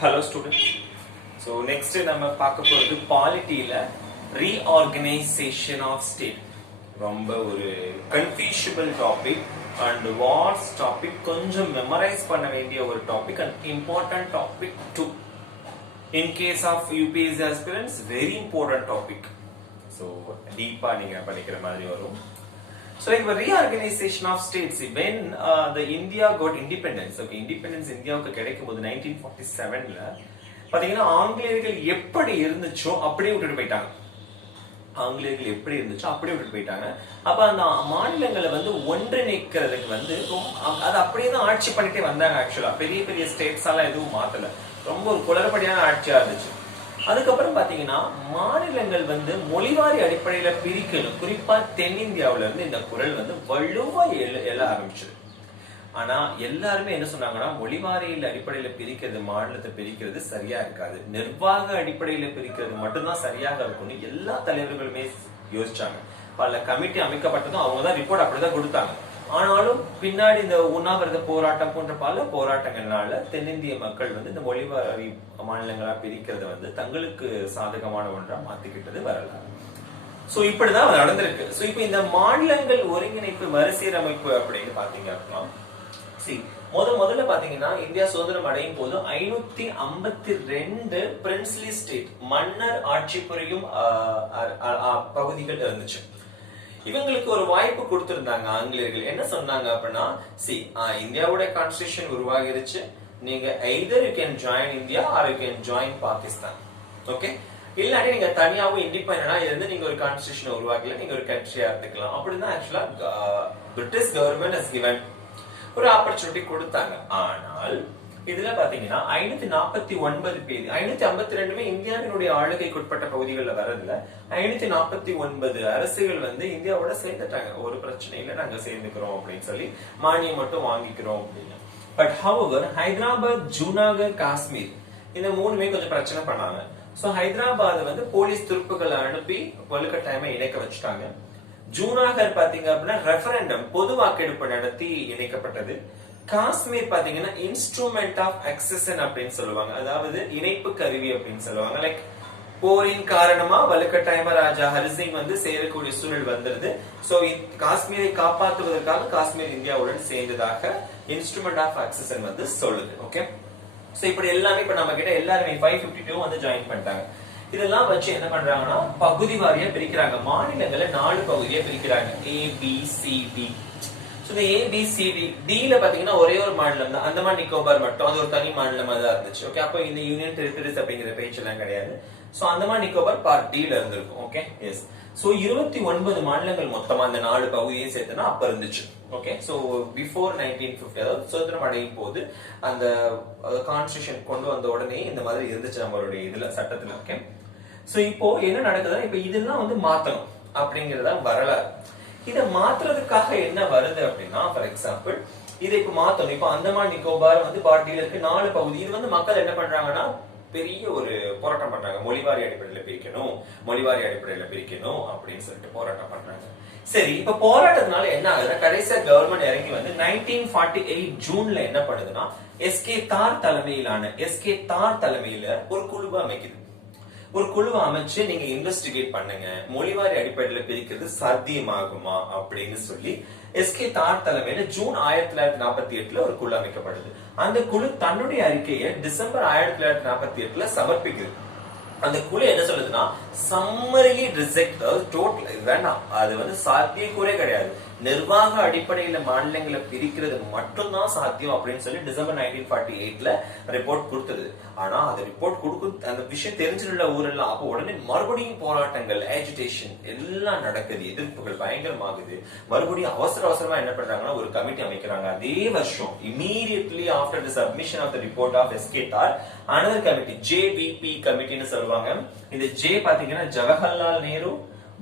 Hello students. So next நம்ம பார்க்க போறது பாலிட்டில reorganization of state. ரொம்ப ஒரு confusable topic and what's topic கொஞ்சம் மெமரைஸ் பண்ண வேண்டிய ஒரு topic and important topic too. In case of UPSC aspirants, very important topic. So deepa நீங்க படிக்கிற மாதிரி வரும். So like the reorganization of states when the India got independence. Okay, independence இந்தியாவுக்கு கிடைக்கும்போது 1947ல பாத்தீங்கன்னா ஆங்கிலேயர்கள் எப்படி இருந்துச்சோ அப்படியே விட்டுட்டு போயிட்டாங்க. ஆங்கிலேயர்கள் எப்படி இருந்துச்சோ அப்படியே விட்டுட்டு போயிட்டாங்க. அப்ப அந்த மாநிலங்களை வந்து ஒன்றிணைக்கிறதுக்கு வந்து அது அப்படியே தான் ஆட்சி பண்ணிட்டே வந்தாங்க. ஆக்சுவலா பெரிய பெரிய ஸ்டேட்ஸ் எல்லாம் எதுவும் மாத்தல. ரொம்ப ஒரு குளறுபடியான ஆட்சியா இருந்துச்சு. அதுக்கப்புறம் பாத்தீங்கன்னா மாநிலங்கள் வந்து மொழிவாரி அடிப்படையில பிரிக்கணும். குறிப்பா தென்னிந்தியாவில இருந்து இந்த குரல் வந்து வலுவா எழ ஆரம்பிச்சது. ஆனா எல்லாருமே என்ன சொன்னாங்கன்னா மொழிவாரியில் அடிப்படையில பிரிக்கிறது, மாநிலத்தை பிரிக்கிறது சரியா இருக்காது, நிர்வாக அடிப்படையில பிரிக்கிறது மட்டும்தான் சரியாக இருக்கும்னு எல்லா தலைவர்களுமே யோசிச்சாங்க. பல கமிட்டி அமைக்கப்பட்டதும் அவங்கதான் ரிப்போர்ட் அப்படிதான் கொடுத்தாங்க. ஆனாலும் பின்னாடி இந்த உண்ணாவிரத போராட்டம் போன்ற பல போராட்டங்கள்னால தென்னிந்திய மக்கள் வந்து இந்த மொழிவாரி மாநிலங்களா பிரிக்கிறத வந்து தங்களுக்கு சாதகமான ஒன்றா மாத்திக்கிட்டது வரலாறு. சோ இப்படிதான் நடந்திருக்கு. சோ இப்ப இந்த மாநிலங்கள் ஒருங்கிணைப்பு மறுசீரமைப்பு அப்படின்னு பாத்தீங்க அப்படின்னா முதல்ல பாத்தீங்கன்னா இந்தியா சுதந்திரம் அடையும் போது 552 பிரின்ஸ்லி ஸ்டேட் மன்னர் ஆட்சி புரியும் பகுதிகள் இருந்துச்சு. இவங்களுக்கு ஒரு வாய்ப்பு கொடுத்திருந்தாங்க ஆங்கிலேயர்கள். என்ன சொன்னாங்க அப்படின்னா இந்தியாவோட கான்ஸ்டிடியூஷன் உருவாகிருச்சு, நீங்க either you can join India or you can join Pakistan. Okay, இல்லாட்டி நீங்க தனியாவும் இண்டிபெண்டன்டா இருந்து நீங்க ஒரு கான்ஸ்டிடியூஷன் உருவாக்கல, நீங்க ஒரு கண்ட்ரியா இருந்துக்கலாம் அப்படின்னா ஆக்சுவலா பிரிட்டிஷ் கவர்மெண்ட் has given ஒரு ஆப்பர்ச்சுனிட்டி கொடுத்தாங்க. ஆனால் இதுல பாத்தீங்கன்னா 549 பேர், 552 இந்தியாவினுடைய ஆளுகைக்கு உட்பட்ட பகுதிகளில் வரதுல 549 அரசுகள் வந்து இந்தியாவோட சேர்ந்துட்டாங்க. ஒரு பிரச்சனை இல்லை, நாங்க சேர்ந்துக்கிறோம் அப்படின்னு சொல்லி மானியம் மட்டும் வாங்கிக்கிறோம் அப்படின்னு. பட் ஹவவர் ஹைதராபாத், ஜூனாகர், காஷ்மீர் இந்த மூணுமே கொஞ்சம் பிரச்சனை பண்ணாங்க. சோ ஹைதராபாத் வந்து போலீஸ் துருப்புகளை அனுப்பி வலுக்கட்டாயமா இணைக்க வச்சுட்டாங்க. ஜூனாகர் பாத்தீங்க அப்படின்னா ரெஃபரண்டம், பொது வாக்கெடுப்பு நடத்தி இணைக்கப்பட்டது. காஷ்மீர் பாத்தீங்கன்னா இன்ஸ்ட்ருமெண்ட் ஆஃப் அக்செஷன் அப்படின்னு சொல்லுவாங்க, அதாவது இணைப்பு கருவி அப்படின்னு சொல்லுவாங்க. லைக் போரின் காரணமா வலுக்கட்டாயமா ராஜா ஹரிசிங் வந்து சேரக்கூடிய சூழல் வந்துருது. சோ காஷ்மீரை காப்பாற்றுவதற்காக காஷ்மீர் இந்தியாவுடன் சேர்ந்ததாக இன்ஸ்ட்ருமெண்ட் ஆஃப் அக்செஷன் வந்து சொல்லுது. ஓகே, சோ இப்படி எல்லாமே இப்ப நம்ம கிட்ட எல்லாருமே 552 வந்து ஜாயின் பண்ணிட்டாங்க. இதெல்லாம் வச்சு என்ன பண்றாங்கன்னா பகுதி வாரியா பிரிக்கிறாங்க. மாநிலங்களை 4 பகுதியா பிரிக்கிறாங்க, ABCD. இந்த ABCD ல பாத்தீங்கன்னா ஒரே ஒரு மாநிலம் தான், அந்தமான் நிக்கோபார் மட்டும். அது ஒரு தனி மாநிலமா தான் இருந்துச்சு. ஓகே, அப்போ இந்த யூனியன் டெரிட்டரிஸ் அப்படிங்கிற பேச்சு எல்லாம் கிடையாது. So Andaman Nicobar part D ல இருந்திருக்கும். Okay, S. சோ 29 மாநிலங்கள் மொத்தமா அந்த 4 பகுதியை சேர்த்துனா அப்ப இருந்துச்சு. ஓகே, சோ பிஃபோர் 1950, அதாவது சுதந்திரம் அடையும் போது அந்த கான்ஸ்டிடியூஷன் கொண்டு வந்த உடனே இந்த மாதிரி இருந்துச்சு நம்மளுடைய இதுல சட்டத்துல. ஓகே, சோ இப்போ என்ன நடக்குதுன்னா இப்ப இதெல்லாம் வந்து மாத்தணும் அப்படிங்கறத வரலாறு. இதை மாத்துறதுக்காக என்ன வருது அப்படின்னா, ஃபார் எக்ஸாம்பிள் இதை இப்ப மாத்தணும். இப்ப அந்தமான் நிக்கோபார் வந்து பார்ட்டியில இருக்கு 4 பகுதி. இது வந்து மக்கள் என்ன பண்றாங்கன்னா பெரிய ஒரு போராட்டம் பண்றாங்க, மொழிவாரி அடிப்படையில பிரிக்கணும், மொழிவாரி அடிப்படையில பிரிக்கணும் அப்படின்னு சொல்லிட்டு போராட்டம் பண்றாங்க. சரி, இப்ப போராட்டத்தினால என்ன ஆகுதுன்னா கடைசியா கவர்மெண்ட் இறங்கி வந்து 1948 ஜூன்ல என்ன பண்ணுதுன்னா எஸ்கே தார் தலைமையில ஒரு குழுவை அமைக்குது. ஒரு குழுவை அமைச்சு நீங்க இன்வெஸ்டிகேட் பண்ணுங்க, மொழிவாரி அடிப்படையில பிரிக்கிறது சாத்தியமாகுமா அப்படின்னு சொல்லி எஸ்கே தார் தலைமையில ஜூன் 1948 ஒரு குழு அமைக்கப்படுது. அந்த குழு தன்னுடைய அறிக்கையை டிசம்பர் 1948 சமர்ப்பிக்குது. அந்த குழு என்ன சொல்லுதுன்னா சம்மரிலி ரிஜெக்ட், டோட்டல் வேண்டாம், அது வந்து சாத்தியக்கூறே கிடையாது, நிர்வாக அடிப்படையில மாநிலங்களை பிரிக்கிறது மட்டும்தான் சாத்தியம் அப்படின்னு சொல்லி டிசம்பர் 1948 ரிப்போர்ட் கொடுத்தது. ஆனா அந்த ரிப்போர்ட் கொடுக்கும் அந்த விஷயம் தெரிஞ்சுள்ள ஊரெல்லாம் அப்போ உடனே மறுபடியும் போராட்டங்கள், அஜிடேஷன் எல்லாம் நடக்குது, எதிர்ப்புகள் பயங்கரமாகுது. மறுபடியும் அவசரமா என்ன பண்றாங்கன்னா ஒரு கமிட்டி அமைக்கிறாங்க. அதே வருஷம் immediately after the submission of the report of S K Dhar another committee, JVP கமிட்டின்னு சொல்லுவாங்க. இந்த ஜே பாத்தீங்கன்னா ஜவஹர்லால் நேரு,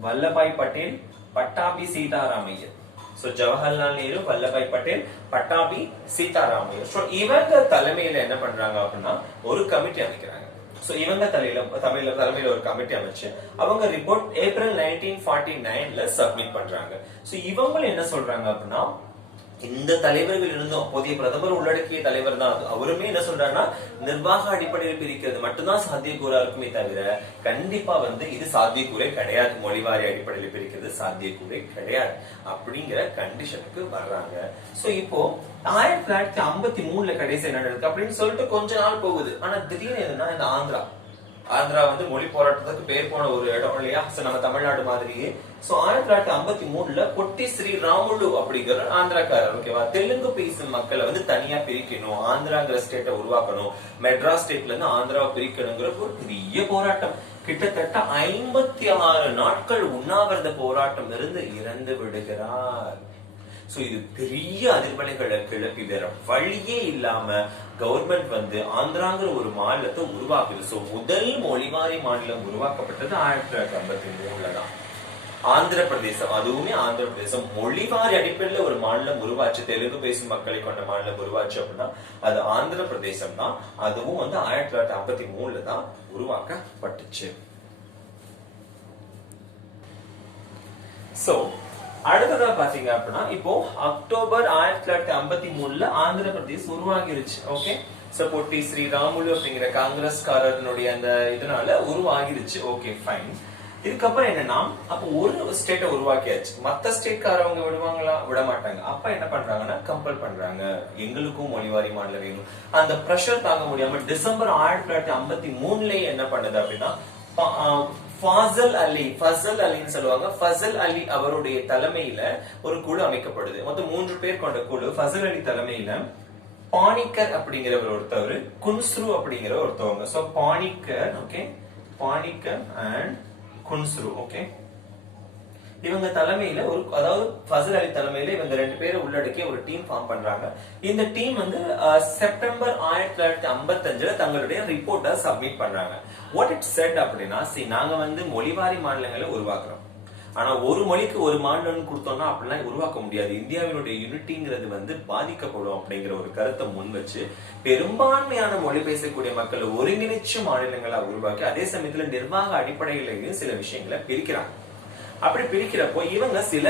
வல்லபாய் பட்டேல், பட்டாபி சீதாராமையர். சோ ஜவஹர்லால் நேரு, வல்லபாய் பட்டேல், பட்டாபி சீதாராமையர். சோ இவங்க தலைமையில என்ன பண்றாங்க அப்படின்னா ஒரு கமிட்டி அமைக்கிறாங்க. சோ இவங்க தலைமையில ஒரு கமிட்டி அமைச்சு அவங்க ரிப்போர்ட் ஏப்ரல் 1949ல சப்மிட் பண்றாங்க. சோ இவங்க என்ன சொல்றாங்க அப்படின்னா இந்த தலைவர்கள் இருந்தும் அப்போதைய பிரதமர் உள்ளடக்கிய தலைவர் தான் அவருமே என்ன சொல்றாருன்னா நிர்வாக அடிப்படையில் பிரிக்கிறது மட்டும்தான் சாத்தியக்கூறா இருக்குமே தவிர கண்டிப்பா இது சாத்தியக்கூறே கிடையாது. மொழிவாரி அடிப்படையில் பிரிக்கிறது சாத்தியக்கூறே கிடையாது அப்படிங்கிற கண்டிஷனுக்கு வர்றாங்க. சோ இப்போ 1953 கடைசி என்ன நடக்குது அப்படின்னு சொல்லிட்டு கொஞ்ச நாள் போகுது. ஆனா திடீர்னு என்னன்னா இந்த ஆந்திரா மொழி போராட்டத்துக்கு பேர் போன ஒரு இடம் இல்லையா, நம்ம தமிழ்நாடு மாதிரியே. சோ 1953 பொட்டி ஸ்ரீராமுலு அப்படிங்கிற ஆந்திராக்காரர், ஓகேவா, தெலுங்கு பேசும் மக்களை தனியா பிரிக்கணும், ஆந்திராங்கிற ஸ்டேட்டை உருவாக்கணும், மெட்ராஸ் ஸ்டேட்ல இருந்து ஆந்திராவை பிரிக்கணுங்கிற ஒரு பெரிய போராட்டம். கிட்டத்தட்ட 56 நாட்கள் உண்ணாவிரத போராட்டம் இருந்து இறந்து விடுகிறார். சோ இது பெரிய அதிர்வலைகளை கிளப்பி வேற வழியே இல்லாம கவர்மெண்ட் ஆந்திராங்கிற ஒரு மாநிலத்தை உருவாக்குது. சோ முதல் மொழிவாரி மாநிலம் உருவாக்கப்பட்டது 1953 தான். ஆந்திர பிரதேசம், அதுவுமே ஆந்திர பிரதேசம் மொழிவாரி அடிப்படையில் ஒரு மாநிலம் உருவாச்சு, தெலுங்கு பேசும் மக்களை கொண்ட மாநிலம் உருவாச்சு அப்படின்னா அது ஆந்திர பிரதேசம் தான். அதுவும் 1953 தான் உருவாக்கப்பட்டுச்சு. சோ அடுத்ததா பாத்தீங்க அப்படின்னா இப்போ அக்டோபர் 1953 ஆந்திர பிரதேஷ் உருவாகிருச்சு. ஓகே, சோ பொட்டி ஸ்ரீராமுலு அப்படிங்கிற காங்கிரஸ்காரனுடைய அந்த இதனால உருவாகிருச்சு. Okay fine. இதுக்கப்புறம் என்னன்னா அப்ப ஒரு ஸ்டேட்டை உருவாக்கியாச்சு, மத்த ஸ்டேட்காரவங்க விடுவாங்களா? விட மாட்டாங்க. அப்ப என்ன பண்றாங்கன்னா கம்பல் பண்றாங்க, எங்களுக்கும் மொழிவாரி மாநிலம் வேணும். அந்த பிரஷர் தாங்க முடியாம டிசம்பர் 1953 என்ன பண்ணுது அப்படின்னா ஃபசல் அலின்னு சொல்லுவாங்க, ஃபசல் அலி அவருடைய தலைமையில ஒரு குழு அமைக்கப்படுது. மொத்தம் 3 பேர் கொண்ட குழு. ஃபசல் அலி தலைமையில பாணிக்கர் அப்படிங்கிறவர் ஒருத்தவர், குன்ஸ்ரு அப்படிங்கிற ஒருத்தவங்க. So Panikkar, okay, Panikkar and Kunzru, okay, இவங்க தலைமையில அதாவது ஃபசல் அலி தலைமையில இவங்க 2 பேரை உள்ளடக்கிய ஒரு டீம் ஃபார்ம் பண்றாங்க. இந்த டீம் செப்டம்பர் 1955 தங்களுடைய ரிப்போர்ட்டை சப்மிட் பண்றாங்க. வாட் இட் செட் அப்படின்னா, நாங்க மொழிவாரி மாநிலங்களை உருவாக்குறோம், ஆனா ஒரு மொழிக்கு ஒரு மாநிலம் கொடுத்தோம்னா அப்படிலாம் உருவாக்க முடியாது, இந்தியாவினுடைய யூனிட்டிங்கிறது பாதிக்கப்படும் அப்படிங்கிற ஒரு கருத்தை முன் வச்சு பெரும்பான்மையான மொழி பேசக்கூடிய மக்களை ஒருங்கிணைச்சு மாநிலங்களா உருவாக்கி அதே சமயத்துல நிர்வாக அடிப்படையிலையும் சில விஷயங்களை பிரிக்கிறாங்க. அப்படி பிரிக்கிறப்போ இவங்க சில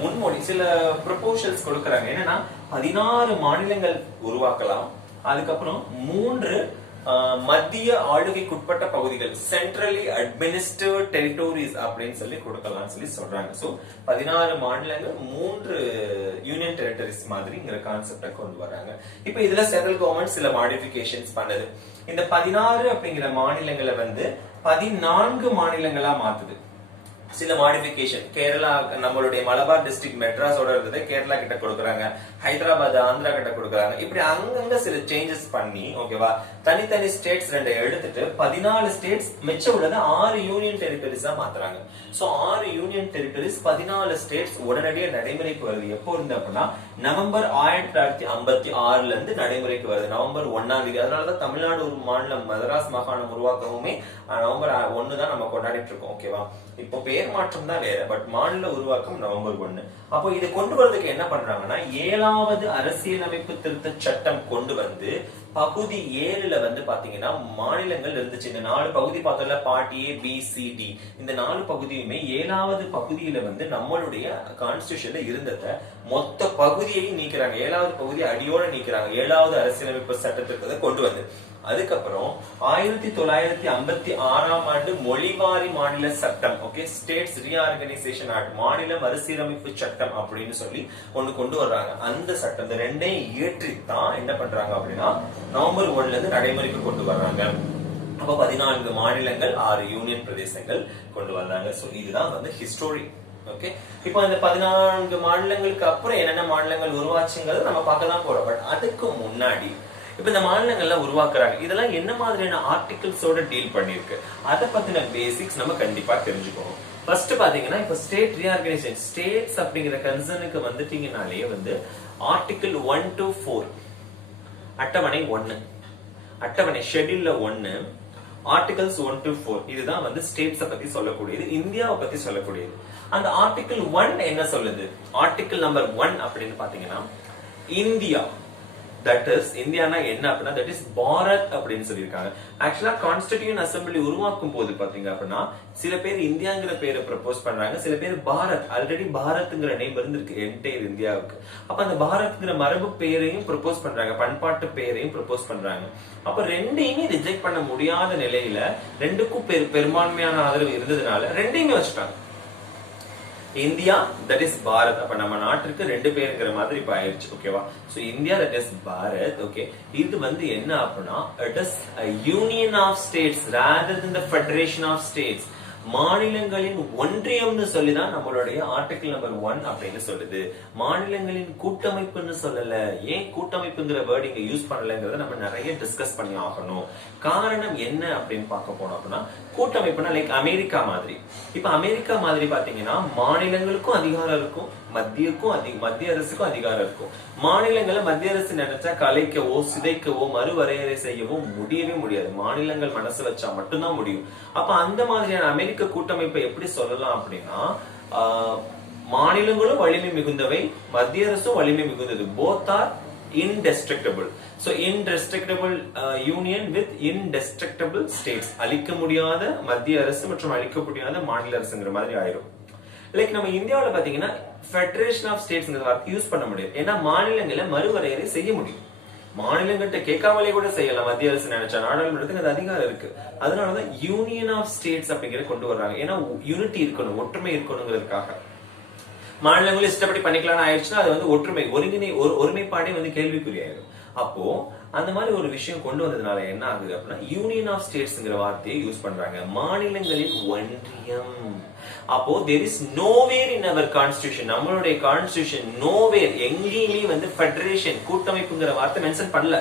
முன்மொழி சில ப்ரொபோசல்ஸ் கொடுக்கறாங்க. என்னன்னா 16 மாநிலங்கள் உருவாக்கலாம், அதுக்கப்புறம் 3 மத்திய ஆளுகைக்குட்பட்ட பகுதிகள், சென்ட்ரலி அட்மினிஸ்ட்ரேட்டிவ் டெரிட்டோரிஸ் அப்படின்னு சொல்லி கொடுக்கலாம்னு சொல்லி சொல்றாங்க. சோ 16 மாநிலங்கள் 3 யூனியன் டெரிட்டரிஸ் மாதிரிங்கிற கான்செப்டை கொண்டு வராங்க. இப்ப இதுல சென்ட்ரல் கவர்மெண்ட் சில மாடிஃபிகேஷன்ஸ் பண்ணுது. இந்த 16 அப்படிங்கிற மாநிலங்களை 14 மாநிலங்களா மாத்துது. சில மாடிஃபிகேஷன், கேரளா நம்மளுடைய மலபார் டிஸ்ட்ரிக்ட் மெட்ராஸோட இருந்ததை கேரளா கிட்ட கொடுக்கறாங்க, ஹைதராபாத் ஆந்திரா கிட்ட கொடுக்கறாங்க. இப்படி அங்கங்க சில சேஞ்சஸ் பண்ணி, ஓகேவா, தனித்தனி ஸ்டேட்ஸ் 2 எடுத்துட்டு 14 ஸ்டேட்ஸ் மிச்சம் உள்ளதை 6 யூனியன் டெரிட்டரிஸா மாத்துறாங்க. சோ 6 யூனியன் டெரிட்டரிஸ் 14 ஸ்டேட்ஸ் உடனடியாக நடைமுறைக்கு வருது. எப்போ இருந்து அப்படின்னா நவம்பர் 1956 இருந்து நடைமுறைக்கு வருது, நவம்பர் 1ஆம் தேதி. அதனாலதான் தமிழ்நாடு ஒரு மாநிலம், மதராஸ் மாகாணம் உருவாக்கவுமே நவம்பர் 1 தான் நம்ம கொண்டாடிட்டு இருக்கோம். ஓகேவா, இப்போ பேர் மாற்றம் தான் வேற, பட் மாநில உருவாக்கம் நவம்பர் 1. அப்போ இதை கொண்டு வரதுக்கு என்ன பண்றாங்கன்னா 7வது அரசியலமைப்பு திருத்த சட்டம் கொண்டு பகுதி 7ல பாத்தீங்கன்னா மாநிலங்கள் இருந்துச்சு. இந்த 4 பகுதி பார்த்தோம்ல, part A, B, C, D. இந்த 4 பகுதியுமே 7வது பகுதியில நம்மளுடைய கான்ஸ்டிடியூஷன்ல இருந்தத மொத்த பகுதியை நீக்கிறாங்க. 7வது பகுதியை அடியோட நீக்கிறாங்க 7வது அரசியலமைப்பு சட்டத்திற்கு கொண்டு அதுக்கப்புறம் 1956ஆம் ஆண்டு மொழிவாரி மாநில சட்டம், ஓகே, ஸ்டேட்ஸ் ரீஆர்கனைசேஷன் ஆக்ட், மாநில மறுசீரமைப்பு சட்டம் அப்படின்னு சொல்லி ஒண்ணு கொண்டு வர்றாங்க. அந்த சட்டம் இந்த 2ஐயும் இயற்றித்தான் என்ன பண்றாங்க அப்படின்னா நவம்பர் 1ல இருந்து நடைமுறைக்கு கொண்டு வர்றாங்க. அப்ப 14 மாநிலங்கள் 6 யூனியன் பிரதேசங்கள் கொண்டு வந்தாங்க. சோ இதுதான் ஹிஸ்டரி. ஓகே, இப்போ இந்த 14 மாநிலங்களுக்கு அப்புறம் என்னென்ன மாநிலங்கள் உருவாச்சுங்கிறது நம்ம பார்க்க தான் போறோம். பட் அதுக்கு முன்னாடி இப்ப இந்த மாநிலங்கள்லாம் உருவாக்குறாங்க, இதெல்லாம் என்ன மாதிரியான ஆர்டிகல்ஸோட டீல் பண்ணிருக்கு, அதை பத்தின பேசிக்ஸ் நம்ம கண்டிப்பா தெரிஞ்சுக்கணும். ஃபர்ஸ்ட் பாத்தீங்கன்னா இப்ப ஸ்டேட் ரீஆர்கனைசேஷன், ஸ்டேட்ஸ் அப்படிங்கிற கன்சர்னுக்கு வந்துட்டீங்கனாலே ஆர்டிகல் 1 to 4 அட்டவணை 1, அட்டவணை ஷெட்யூல்ல 1, ஆர்டிகல்ஸ் 1 to 4 இதுதான் ஸ்டேட்ஸ பத்தி சொல்லக்கூடியது, இந்தியாவை பத்தி சொல்லக்கூடியது. அந்த ஆர்டிகல் 1 என்ன சொல்லுது? ஆர்டிகல் நம்பர் 1 அப்படின்னு பாத்தீங்கன்னா இந்தியா தட் இஸ் இந்தியானா என்ன அப்படின்னா தட் இஸ் பாரத் அப்படின்னு சொல்லியிருக்காங்க. ஆக்சுவலா கான்ஸ்டிடியூஷன் அசம்பிளி உருவாக்கும் போது பாத்தீங்க அப்படின்னா சில பேர் இந்தியாங்கிற பேரை ப்ரப்போஸ் பண்றாங்க, சில பேர் பாரத், ஆல்ரெடி பாரத்ங்கிற நேம் இருந்திருக்கு என்டையர் இந்தியாவுக்கு. அப்ப அந்த பாரத்ங்கிற மரபு பெயரையும் ப்ரப்போஸ் பண்றாங்க, பண்பாட்டு பெயரையும் ப்ரப்போஸ் பண்றாங்க. அப்ப ரெண்டையுமே ரிஜெக்ட் பண்ண முடியாத நிலையில ரெண்டுக்கும் பெரும்பான்மையான ஆதரவு இருந்ததுனால ரெண்டையுமே வச்சுட்டாங்க. India that is Bharat. அப்ப நம்ம நாட்டிற்கு ரெண்டு பேருங்கிற மாதிரி இப்ப ஆயிடுச்சு. ஓகேவா? So India that is Bharat. Okay, இது வந்து என்ன அப்படின்னா it is union of states rather than the federation of states. மாநிலங்களின் ஒன்றியம்னு சொல்லிதான் நம்மளுடைய ஆர்டிகிள் நம்பர் 1 அப்படின்னு சொல்லுது. மாநிலங்களின் கூட்டமைப்புன்னு சொல்லல. ஏன் கூட்டமைப்புங்கிற வேர்ட் இங்க யூஸ் பண்ணலங்கிறத நம்ம நிறைய டிஸ்கஸ் பண்ணி ஆகணும். காரணம் என்ன அப்படின்னு பார்க்க போனோம் அப்படின்னா கூட்டமைப்புனா லைக் அமெரிக்கா மாதிரி. இப்ப அமெரிக்கா மாதிரி பாத்தீங்கன்னா மாநிலங்களுக்கும் அதிகாரம் இருக்கும், மத்திய அரசுக்கும் அதிகாரம் இருக்கும். மாநிலங்களை மத்திய அரசு நினைச்சா கலைக்கவோ சிதைக்கவோ மறுவரையறை செய்யவோ முடியவே முடியாது. மாநிலங்கள் மனசு வச்சா மட்டும்தான் முடியும். அப்ப அந்த மாதிரியான அமெரிக்க கூட்டமைப்பை எப்படி சொல்லலாம் அப்படின்னா மாநிலங்களும் வலிமை மிகுந்தவை, மத்திய அரசும் வலிமை மிகுந்தது. Both are indestructible. So indestructible union with indestructible states. அழிக்க முடியாத மத்திய அரசு மற்றும் அழிக்க முடியாத மாநில அரசுங்கிற மாதிரி ஆயிரும். லைக் நம்ம இந்தியாவில் பாத்தீங்கன்னா ஃபெடரேஷன் ஆஃப் ஸ்டேட்ஸ்ங்கிற வார்த்தை யூஸ் பண்ண முடியாது. ஏன்னா மாநிலங்களை மறுவரையறை செய்ய முடியும். மாநிலங்கிட்ட கேட்காமலே கூட செய்யலாம். மத்திய அரசு நினைச்சா நாடாளுமன்றத்துக்கு அது அதிகாரம் இருக்கு. அதனாலதான் யூனியன் ஆஃப் ஸ்டேட்ஸ் அப்படிங்கறத கொண்டு வர்றாங்க. ஏன்னா யூனிட்டி இருக்கணும், ஒற்றுமை இருக்கணுங்கிறதுக்காக. மாநிலங்களும் இஷ்டப்படி பண்ணிக்கலாம்னு ஆயிடுச்சுன்னா அது வந்து ஒருமைப்பாடே வந்து கேள்விக்குறியாயிடும். அப்போ அந்த மாதிரி ஒரு விஷயம் கொண்டு வந்ததுனால என்ன ஆகுது அப்படின்னா யூனியன் ஆஃப் ஸ்டேட்ஸ்ங்கிற வார்த்தையை யூஸ் பண்றாங்க. மாநிலங்களின் ஒன்றியம். அப்போ there is nowhere in our constitution, நம்மளுடைய கான்ஸ்டிடியூஷன் nowhere எங்கேயுமே வந்து ஃபெடரேஷன் கூட்டமைப்புங்கிற வார்த்தை மென்ஷன் பண்ணல.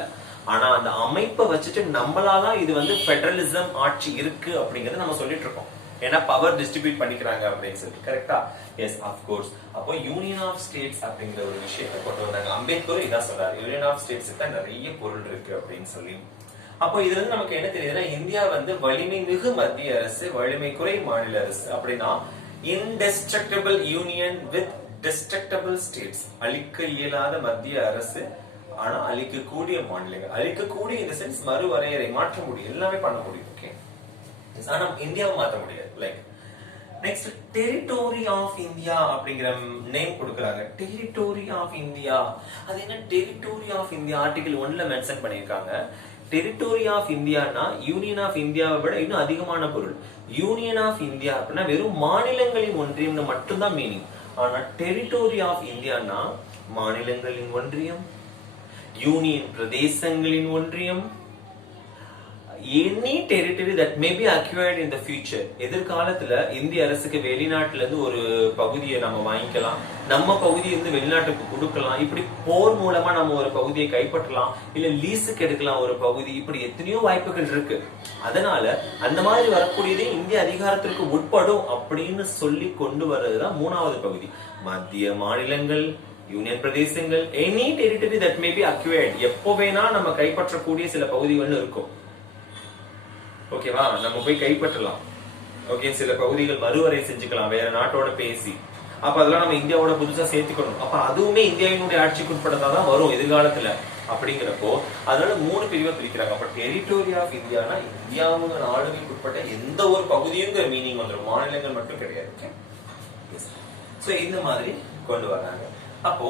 ஆனா அந்த அமைப்பை வச்சுட்டு நம்மளாதான் இது வந்து ஃபெடரலிசம் ஆட்சி இருக்கு அப்படிங்கறத நம்ம சொல்லிட்டு இருக்கோம். ஏன்னா பவர் டிஸ்ட்ரிபியூட் பண்ணிக்கிறாங்க அப்படின்னு சொல்லி. கரெக்டா? Yes, of course. அப்போ யூனியன் ஆஃப் ஸ்டேட்ஸ் அப்படிங்கிற ஒரு விஷயத்தை கொண்டு வந்தாங்க. அம்பேத்கர் இதான் சொல்றாரு, யூனியன் ஆஃப் ஸ்டேட்ஸ் தான் நிறைய பொருள் இருக்கு அப்படின்னு சொல்லி. அப்போ இதுல இருந்து நமக்கு என்ன தெரியுதுன்னா இந்தியா வந்து வலிமை மிகு மத்திய அரசு, வலிமை குறை மாநில அரசு. அப்படின்னா indestructible union with destructible states. அழிக்க இயலாத மத்திய அரசு, ஆனா அழிக்கக்கூடிய மாநிலங்கள். அழிக்கக்கூடிய இந்த சென்ஸ் மறுவரையறை மாற்ற முடியும், எல்லாமே பண்ண முடியும். ஓகே, ஆனா இந்தியாவை மாற்ற முடியாது. Like next territory of India அப்படிங்கிற நேம் கொடுக்கறாங்க. டெரிட்டோரி ஆஃப் இந்தியா, அது என்ன டெரிட்டோரி ஆஃப் இந்தியா? ஆர்டிகல் 1ல மென்ஷன் பண்ணிருக்காங்க. டெரிட்டோரி ஆஃப் இந்தியானா யூனியன் ஆஃப் இந்தியாவை விட இன்னும் அதிகமான பொருள். யூனியன் ஆஃப் இந்தியா அப்படின்னா வெறும் மாநிலங்களின் ஒன்றியம்னு மட்டும்தான் மீனிங். ஆனா டெரிட்டோரி ஆஃப் இந்தியானா மாநிலங்களின் ஒன்றியம், யூனியன் பிரதேசங்களின் ஒன்றியம், any territory that may be acquired in the future. எதிர்காலத்துல இந்திய அரசுக்கு வெளிநாட்டுல இருந்து ஒரு பகுதியை நம்ம வாங்கிக்கலாம், நம்ம பகுதியை இருந்து வெளிநாட்டுக்கு கொடுக்கலாம். இப்படி போர் மூலமா நம்ம ஒரு பகுதியை கைப்பற்றலாம், இல்ல லீஸுக்கு எடுக்கலாம் ஒரு பகுதி. இப்படி எத்தனையோ வாய்ப்புகள் இருக்கு. அதனால அந்த மாதிரி வரக்கூடியதே இந்திய அதிகாரத்திற்கு உட்படும் அப்படின்னு சொல்லி கொண்டு வர்றதுதான் 3வது பகுதி. மத்திய மாநிலங்கள், யூனியன் பிரதேசங்கள், any territory that may be acquired. எப்போ வேணா நம்ம கைப்பற்றக்கூடிய சில பகுதிகள் இருக்கும். ஓகேவா? நம்ம போய் கைப்பற்றலாம். ஓகே, சில பகுதிகள் மறுவரை செஞ்சுக்கலாம் வேற நாட்டோட பேசி. அப்ப அதெல்லாம் நம்ம இந்தியாவோட புதுசா சேர்த்துக்கணும். அப்ப அதுவுமே இந்தியாவினுடைய ஆட்சிக்கு உட்பட்டதான் வரும் எதிர்காலத்துல. அப்படிங்கிறப்போ அதனால 3 பிரிவா பிரிக்கிறாங்க. அப்ப டெரிட்டோரி ஆஃப் இந்தியானா இந்தியாவோட ஆளுமைக்கு உட்பட்ட எந்த ஒரு பகுதியுங்கிற மீனிங் வந்துடும், மாநிலங்கள் மட்டும் கிடையாது. சோ இந்த மாதிரி கொண்டு வராங்க. அப்போ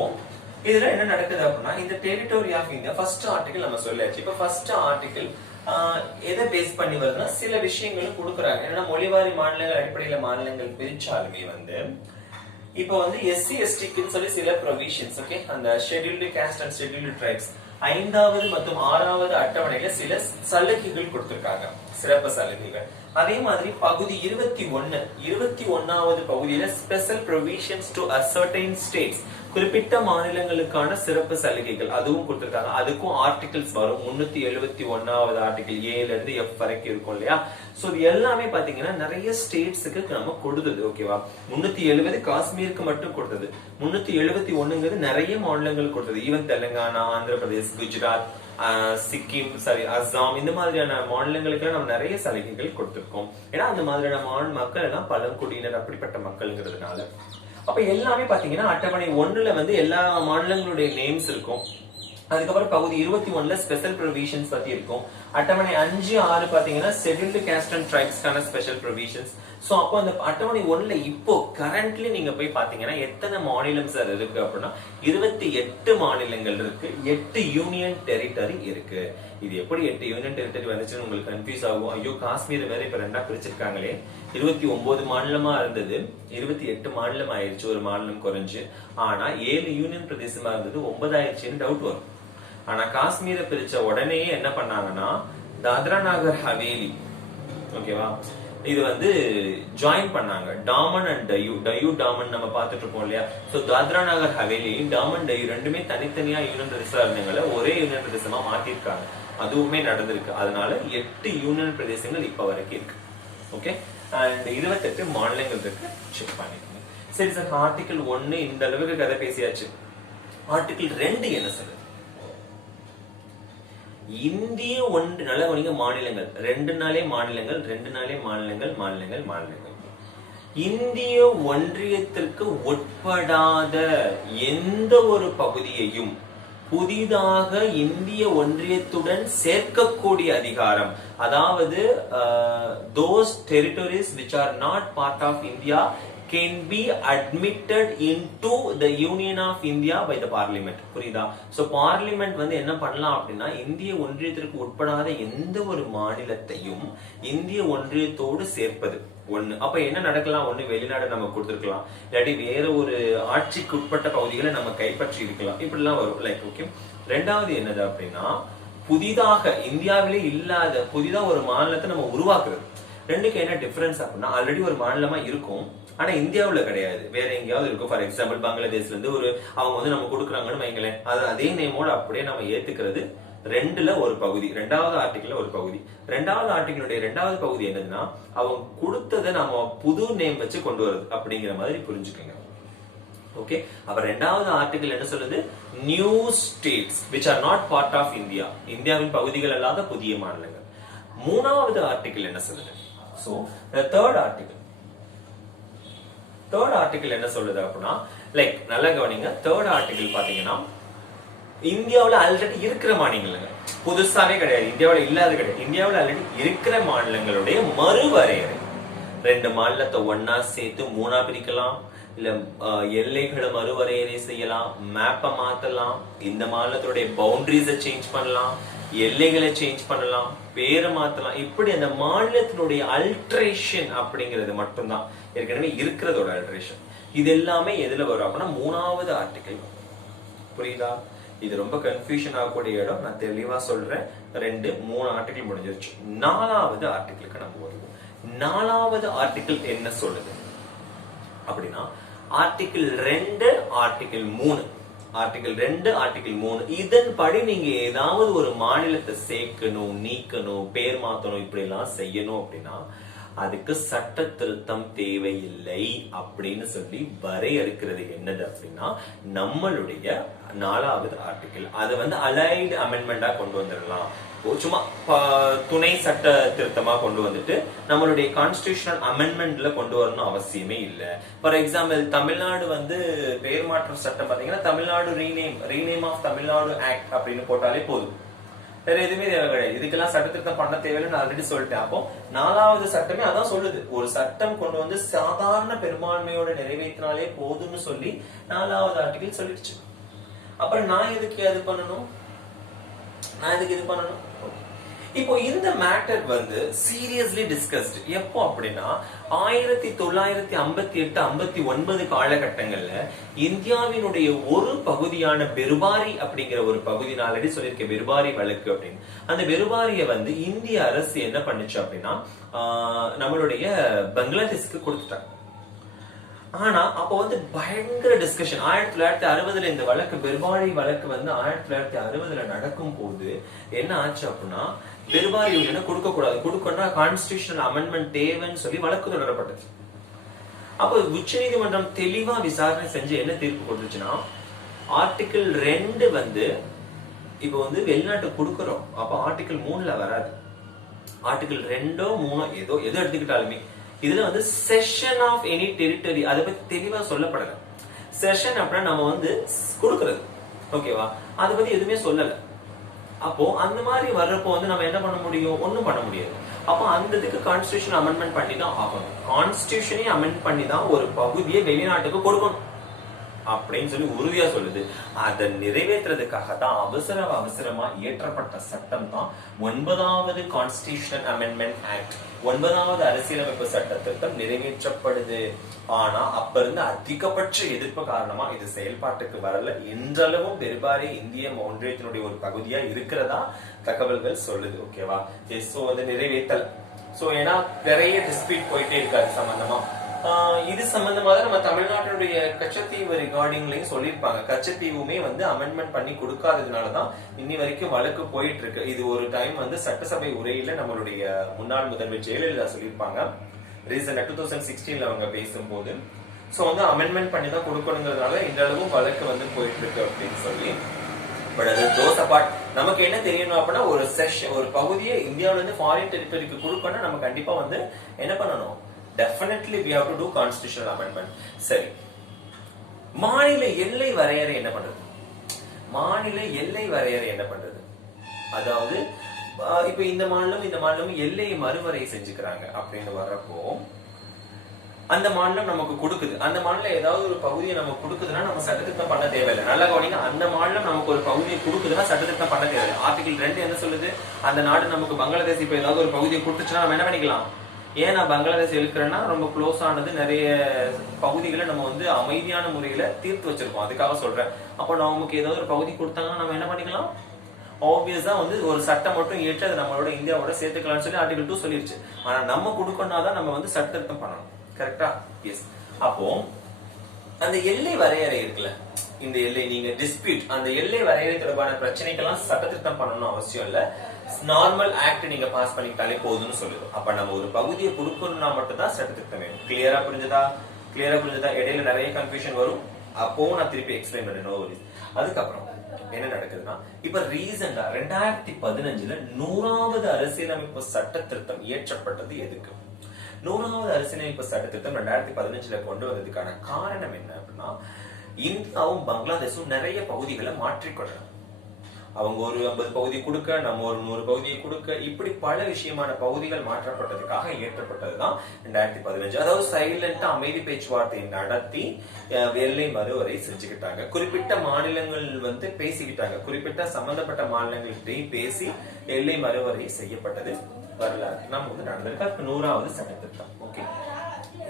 இதுல என்ன நடக்குது அப்படின்னா இந்த territory of India first article நம்ம சொல்லியாச்சு. இப்ப ஃபர்ஸ்ட் ஆர்டிகல் எதை பேஸ் பண்ணி வருதுன்னா சில விஷயங்களும் கொடுக்குறாங்க. ஏன்னா மொழிவாரி மாநிலங்கள் அடிப்படையில மாநிலங்கள் பிரிச்சாலுமே வந்து இப்ப வந்து எஸ்சி எஸ்டிக்குன்னு சொல்லி சில ப்ரொவிஷன்ஸ், ஓகே, அந்த scheduled caste and scheduled tribes 5வது மற்றும் 6வது அட்டவணையில சில சலுகைகள் கொடுத்திருக்காங்க, சிறப்பு சலுகைகள். அதே மாதிரி பகுதி 21வது பகுதியில ஸ்பெஷல் ப்ரொவிஷன்ஸ் டு அசர்டைன் ஸ்டேட்ஸ், குறிப்பிட்ட மாநிலங்களுக்கான சிறப்பு சலுகைகள் அதுவும் கொடுத்திருக்காங்க. அதுக்கும் ஆர்டிகிள்ஸ் வரும். 371வது ஆர்டிகிள் ஏல இருந்து எஃப் வரைக்கும் இருக்கும் இல்லையா? சோ இது எல்லாமே பாத்தீங்கன்னா நிறைய ஸ்டேட்ஸுக்கு நம்ம கொடுத்தது. ஓகேவா? 370 காஷ்மீருக்கு மட்டும் கொடுத்தது, 371ங்கிறது நிறைய மாநிலங்களுக்கு கொடுத்தது. ஈவன் தெலுங்கானா, ஆந்திர பிரதேஷ், குஜராத், சிக்கிம், அஸ்ஸாம், இந்த மாதிரியான மாநிலங்களுக்கு நம்ம நிறைய சலுகைகள் கொடுத்திருக்கோம். ஏன்னா அந்த மாதிரியான மக்கள் எல்லாம் பழங்குடியினர், அப்படிப்பட்ட மக்கள்ங்கிறதுனால. அப்ப எல்லாமே பாத்தீங்கன்னா அட்டவணை 1ல வந்து எல்லா மாநிலங்களுடைய நேம்ஸ் இருக்கும். அதுக்கப்புறம் பகுதி 21ல ஸ்பெஷல் ப்ரொவிஷன்ஸ் பத்தி இருக்கும். அட்டவணை 5, 6 பாத்தீங்கன்னா ஷெட்யூல்டு காஸ்ட் அண்ட் ட்ரைப்ஸ்க்கான ஸ்பெஷல் ப்ரொவிஷன்ஸ். சோ அப்போ அந்த அட்டவணை 1ல இப்போ கரண்ட்லி நீங்க போய் பாத்தீங்கன்னா எத்தனை மாநிலம் சார் இருக்கு அப்படின்னா 28 மாநிலங்கள் இருக்கு, 8 யூனியன் டெரிட்டரி இருக்கு. இது எப்படி 8 யூனியன் டெரிட்டரி வந்துச்சுன்னு உங்களுக்கு கன்ஃபியூஸ் ஆகும். ஐயோ காஷ்மீர் வேற இப்ப 2ஆ பிரிச்சிருக்காங்களே, 29 மாநிலமா இருந்தது 28 மாநிலம் ஆயிடுச்சு, ஒரு மாநிலம் குறைஞ்சு. ஆனா 7 யூனியன் பிரதேசமா இருந்தது 9 ஆயிடுச்சுன்னு டவுட் வரும். ஆனா காஷ்மீரை பிரிச்ச உடனே என்ன பண்ணாங்கன்னா தாத்ரா நாகர் ஹவேலி, ஓகேவா, இது வந்து ஜாயின் பண்ணாங்க. டாமன் அண்ட் டயூ டாமன் நம்ம பாத்துட்டு இருக்கோம் இல்லையா. சோ தாத்ரா நாகர் ஹவேலி, டாமன் டயூ ரெண்டுமே தனித்தனியா யூனியன் பிரதேசம் இருந்தவங்கள ஒரே யூனியன் பிரதேசமா மாத்திருக்காங்க. அதுவுமே நடந்திருக்கு. அதனால 8 யூனியன் பிரதேசங்கள் இப்ப வரைக்கும் இருக்கு. ஓகே, அண்ட் 28 மாநிலங்கள் இருக்கு. செக் பண்ணிக்கோங்க. சரி சார், ஆர்டிகல் 1 இந்த அளவுக்கு கதை பேசியாச்சு. ஆர்டிகல் 2 என்ன சொல்லுது? இந்திய நல்ல மாநிலங்கள் 2 நாளே மாநிலங்கள், 2 நாளே மாநிலங்கள், மாநிலங்கள், மாநிலங்கள். இந்திய ஒன்றியத்திற்கு உட்படாத எந்த ஒரு பகுதியையும் புதிதாக இந்திய ஒன்றியத்துடன் சேர்க்கக்கூடிய அதிகாரம், அதாவது those territories which are not part of India can be admitted into the Union of India by the Parliament. புரியுதா? சோ பார்லிமெண்ட் வந்து என்ன பண்ணலாம் அப்படின்னா இந்திய ஒன்றியத்திற்கு உட்படாத எந்த ஒரு மாநிலத்தையும் இந்திய ஒன்றியத்தோடு சேர்ப்பது ஒண்ணு. அப்ப என்ன நடக்கலாம்? ஒண்ணு வெளிநாடு நம்ம கொடுத்திருக்கலாம், இல்லாட்டி வேற ஒரு ஆட்சிக்கு உட்பட்ட பகுதிகளை நம்ம கைப்பற்றி இருக்கலாம், இப்படி எல்லாம் வரும். Like okay. ரெண்டாவது என்னது அப்படின்னா புதிதாக இந்தியாவிலே இல்லாத புதிதா ஒரு மாநிலத்தை நம்ம உருவாக்குறது. ரெண்டுக்கு என்ன டிஃபரன்ஸ் அப்படின்னா ஆல்ரெடி ஒரு மாநிலமா இருக்கும், ஆனா இந்தியாவுல கிடையாது, வேற எங்கேயாவது இருக்கும். ஃபார் எக்ஸாம்பிள் பங்களாதேஷ்ல இருந்து ஒரு அவங்க வந்து நம்ம கொடுக்குறாங்கன்னு வைங்களேன், அதே நேமோட அப்படியே நம்ம ஏத்துக்கிறது. 2ல ஒரு பகுதி, 2வது ஆர்டிகிள்ல ஒரு பகுதி. 2வது ஆர்டிகிளுடைய 2வது பகுதி என்னதுன்னா அவங்க கொடுத்ததை நம்ம புது நேம் வச்சு கொண்டு வருது அப்படிங்கிற மாதிரி புரிஞ்சுக்கோங்க. ஓகே, அப்ப 2வது ஆர்டிகிள் என்ன சொல்லுது? New states which are not part of India, இந்தியாவின் பகுதிகள் அல்லாத புதிய மாநிலங்கள். 3வது ஆர்டிகிள் என்ன சொல்லுது? சோ தேர்ட் ஆர்டிகிள் என்ன சொல்லுது அப்படின்னா லைக் நல்லா கவனிங்க. தேர்ட் ஆர்டிகிள் பாத்தீங்கன்னா இந்தியாவுல ஆல்ரெடி இருக்கிற மாநிலங்கள், புதுசாவே கிடையாது, இந்தியாவுல இல்லாத கிடையாது, இந்தியாவுல ஆல்ரெடி இருக்கிற மாநிலங்களுடைய மறுவரையறை. 2 மாநிலத்தை ஒன்னா சேர்த்து 3ஆ பிரிக்கலாம், இல்ல எல்லைகளை மறுவரையறை செய்யலாம், மேப்பை மாத்தலாம், இந்த மாநிலத்துடைய பவுண்டரிஸை சேஞ்ச் பண்ணலாம், எல்லைகளை சேஞ்ச் பண்ணலாம், பேரை மாத்தலாம். இப்படி அந்த மாநிலத்தினுடைய அல்ட்ரேஷன் அப்படிங்கிறது மட்டும்தான் ஏற்கனவே இருக்கிறதோட அல்ட்ரேஷன். இது எல்லாமே எதுல வரும் அப்படின்னா 3வது ஆர்டிகிள். புரியுதா? இது ரொம்ப கன்ஃபியூஷன் ஆகக்கூடிய இடம், நான் தெளிவா சொல்றேன். 2, 3 ஆர்டிகிள் முடிஞ்சிருச்சு. 4வது ஆர்டிகிளுக்கு நம்ம வருவோம். 4வது ஆர்டிகிள் என்ன சொல்லுது அப்படின்னா ஆர்டிகிள் 2, ஆர்டிகிள் 3. ஆர்டிகிள் 2, ஆர்டிகிள் 3 இதன்படி நீங்க ஏதாவது ஒரு மாநிலத்தை சேர்க்கணும், நீக்கணும், பேர் மாத்தணும், இப்படி எல்லாம் செய்யணும் அப்படின்னா அதுக்கு சட்ட திருத்தம் தேவையில்லை அப்படின்னு சொல்லி வரையறுக்கிறது என்னது அப்படின்னா நம்மளுடைய 4வது ஆர்டிகிள். அதை வந்து அலைடு அமெண்ட்மெண்டா கொண்டு வந்துடலாம், சும்மா துணை சட்ட திருத்தமா கொண்டு வந்துட்டு நம்மளுடைய கான்ஸ்டிடியூஷனல் அமெண்ட்மெண்ட்ல கொண்டு வரணும் அவசியமே இல்லை. ஃபார் எக்ஸாம்பிள் தமிழ்நாடு வந்து பேர் மாற்றம் சட்டம் பாத்தீங்கன்னா Tamil Nadu rename of Tamil Nadu act அப்படின்னு போட்டாலே போதும், வேற எதுவுமே தேவை கிடையாது. இதுக்கெல்லாம் சட்ட திருத்தம் பண்ண தேவையில்லைன்னு ஆல்ரெடி சொல்லிட்டேன். அப்போ 4வது சட்டமே அதான் சொல்லுது, ஒரு சட்டம் கொண்டு வந்து சாதாரண பெரும்பான்மையோட நிறைவேற்றினாலே போதும்னு சொல்லி 4வது ஆர்டிகிள் சொல்லிடுச்சு. அப்புறம் நான் எதுக்கு இது பண்ணணும்? இப்போ இந்த மேட்டர் வந்து சீரியஸ்லி டிஸ்கஸ்ட் எப்போ அப்படின்னா 1958-59 காலகட்டங்கள்ல இந்தியாவினுடைய ஒரு பகுதியான பெருபாரி அப்படிங்கிற ஒரு பகுதி, நான் ஆல்ரெடி சொல்லியிருக்கேன் பெருபாரி வழக்கு அப்படின்னு. அந்த பெருபாரிய வந்து இந்திய அரசு என்ன பண்ணுச்சு அப்படின்னா நம்மளுடைய பங்களாதேஷ்க்கு கொடுத்துட்டாங்க. ஆனா அப்ப வந்து பயங்கர டிஸ்கஷன். 1960 இந்த வழக்கு பெருபாரி வழக்கு வந்து 1960 நடக்கும் போது என்ன ஆச்சு அப்படின்னா பெருபாரி யூனியனை கொடுக்க கூடாது, கொடுக்கணும்னா கான்ஸ்டிடியூஷனல் அமெண்ட்மெண்ட் தேவைன்னு சொல்லி வழக்கு தொடரப்பட்டது. அப்ப உச்ச நீதிமன்றம் தெளிவா விசாரணை செஞ்சு என்ன தீர்ப்பு கொடுத்துச்சுன்னா ஆர்டிகிள் 2 வந்து இப்ப வந்து வெளிநாட்டுக்கு கொடுக்கறோம், அப்ப ஆர்டிகிள் 3ல வராது. ஆர்டிகிள் 2ஓ 3ஓ எதோ எடுத்துக்கிட்டாலுமே இதுல வந்து செஷன் ஆஃப் எனி டெரிட்டரி அதை பத்தி தெளிவா சொல்லப்படல. செஷன் அப்படின்னா நம்ம வந்து கொடுக்கறது, ஓகேவா? அதை பத்தி எதுவுமே சொல்லல. அப்போ அந்த மாதிரி வர்றப்போ வந்து நம்ம என்ன பண்ண முடியும்? ஒண்ணும் பண்ண முடியாது. அப்போ அந்த இதுக்கு கான்ஸ்டிடியூஷன் அமெண்ட்மெண்ட் பண்ணி தான் ஆகணும். கான்ஸ்டிடியூஷனே அமெண்ட் பண்ணி தான் ஒரு பகுதியை வெளிநாட்டுக்கு கொடுக்கணும் அப்படின்னு சொல்லி உறுதியா சொல்லுது. அதை நிறைவேற்றுறதுக்காக தான் அவசரமா இயற்றப்பட்ட சட்டம் தான் 9வது கான்ஸ்டிடியூஷனல் அமெண்ட்மெண்ட் ஆக்ட், 9வது அரசியலமைப்பு சட்ட திருத்தம் நிறைவேற்றப்படுது. ஆனா அப்ப இருந்து அதிகபட்ச எதிர்ப்பு காரணமா இது செயல்பாட்டுக்கு வரல. இன்றளவும் பெரும்பாலே இந்திய ஒன்றியத்தினுடைய ஒரு பகுதியா இருக்கிறதா தகவல்கள் சொல்லுது. ஓகேவா? சோ அது நிறைவேற்றல். சோ ஏன்னா நிறைய டிஸ்பியூட் போயிட்டே இருக்காது சம்பந்தமா. இது சம்பந்தமா தான் நம்ம தமிழ்நாட்டினுடைய கச்சத்தீவு ரிகார்டிங்லயும் சொல்லியிருப்பாங்க. கச்சத்தீவுமே வந்து அமெண்ட்மெண்ட் பண்ணி கொடுக்காததுனாலதான் இன்னி வரைக்கும் வழக்கு போயிட்டு இருக்கு. இது ஒரு டைம் வந்து சட்டசபை உரையில நம்மளுடைய முன்னாள் முதல்வர் ஜெயலலிதா சொல்லியிருப்பாங்க ரீசெண்டா 2016 அவங்க பேசும்போது. சோ வந்து அமெண்ட்மெண்ட் பண்ணி தான் கொடுக்கணுங்கிறதுனால இந்த அளவும் வழக்கு வந்து போயிட்டு இருக்கு அப்படின்னு சொல்லி. பட் அது தோஸ் அபார்ட். நமக்கு என்ன தெரியணும் அப்படின்னா ஒரு பகுதியை இந்தியாவில இருந்து ஃபாரின் டெரிட்டரிக்கு கொடுக்கணும். நம்ம கண்டிப்பா வந்து என்ன பண்ணணும்? Definitely we have to do constitutional amendment. சரி, மாநில எல்லை வரையறை என்ன பண்றது? மாநில எல்லை வரையறை என்ன பண்றது? அதாவது இப்ப இந்த மாநிலம் எல்லையை மறுவரை செஞ்சுக்கிறாங்க அப்படின்னு வர்றப்போ அந்த மாநிலம் நமக்கு கொடுக்குது. அந்த மாநிலம் ஏதாவது ஒரு பகுதியை நமக்கு கொடுக்குதுன்னா நம்ம சட்டத்திருத்தம் பண்ண தேவையில்லை. நல்லா கவனிங்க, அந்த மாநிலம் நமக்கு ஒரு பகுதியை கொடுக்குதுன்னா சட்டத்திருத்தம் பண்ண தேவையில்லை. ஆர்டிகல் 2 என்ன சொல்லுது? அந்த நாடு நமக்கு பங்களாதேஷ் இப்ப ஏதாவது ஒரு பகுதியை கொடுத்துச்சுன்னா நம்ம என்ன பண்ணிக்கலாம்? ஏன் நான் பங்களாதேஷ் இருக்கிறேன்னா ரொம்ப க்ளோஸ் ஆனது, நிறைய பகுதிகளை நம்ம வந்து அமைதியான முறையில தீர்த்து வச்சிருக்கோம். அதுக்காக சொல்றேன். அப்போ நமக்கு ஏதாவது ஒரு பகுதி கொடுத்தாங்கன்னா நம்ம என்ன பண்ணிக்கலாம்? ஆப்வியஸா வந்து ஒரு சட்டம் மட்டும் ஏற்று அதை நம்மளோட இந்தியாவோட சேர்த்துக்கலாம்னு சொல்லி ஆர்டிகல் 2 சொல்லிருச்சு. ஆனா நம்ம கொடுக்கணும்னாதான் நம்ம வந்து சட்ட திருத்தம் பண்ணணும். கரெக்டா? எஸ். அப்போ அந்த எல்லை வரையறை இருக்குல்ல, இந்த எல்லை நீங்க டிஸ்பியூட், அந்த எல்லை வரையறை தொடர்பான பிரச்சனைக்கெல்லாம் சட்ட திருத்தம் பண்ணணும்னு அவசியம் இல்ல. நார்மல் ஆக்ட் நீங்க பாஸ் பண்ணிட்டாலே போதும்னு சொல்லுது. அப்ப நம்ம ஒரு பகுதியை கொடுக்கணும்னா மட்டும் தான் சட்ட திருத்தம் வேணும். கிளியரா புரிஞ்சதா? இடையில நிறைய கன்ஃபியூஷன் வரும். அப்போ நான் திருப்பி எக்ஸ்பிளைன் பண்ணணும். அதுக்கப்புறம் என்ன நடக்குதுன்னா, இப்ப ரீசெண்டா 2015 100வது அரசியலமைப்பு சட்ட திருத்தம் இயற்றப்பட்டது எதுக்கு? 100வது அரசியலமைப்பு சட்ட திருத்தம் 2015 கொண்டு வந்ததுக்கான காரணம் என்ன அப்படின்னா, இந்தியாவும் பங்களாதேஷும் நிறைய பகுதிகளை மாற்றிக்கொள்ளணும். அவங்க ஒரு 50 பகுதி கொடுக்க, நம்ம ஒரு 100 பகுதியை கொடுக்க, இப்படி பல விஷயமான பகுதிகள் மாற்றப்பட்டதுக்காக இயற்றப்பட்டதுதான் 2015. அதாவது சைலண்டா அமைதி பேச்சுவார்த்தை நடத்தி எல்லை மறுவரை செஞ்சுக்கிட்டாங்க. குறிப்பிட்ட மாநிலங்கள் வந்து பேசிக்கிட்டாங்க. குறிப்பிட்ட சம்பந்தப்பட்ட மாநிலங்கள்கிட்டையும் பேசி எல்லை மறுவரை செய்யப்பட்டது வரலாறு நம்ம வந்து நடந்திருக்கு. 100வது சட்ட திட்டம். Okay,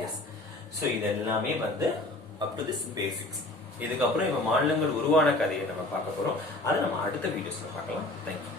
S. சோ இது எல்லாமே வந்து அப் டு திஸ் பேசிக்ஸ். இதுக்கப்புறம் இப்ப மாநிலங்கள் உருவான கதையை நம்ம பார்க்க போறோம். அதை நம்ம அடுத்த வீடியோஸ்ல பார்க்கலாம். தேங்க்யூ.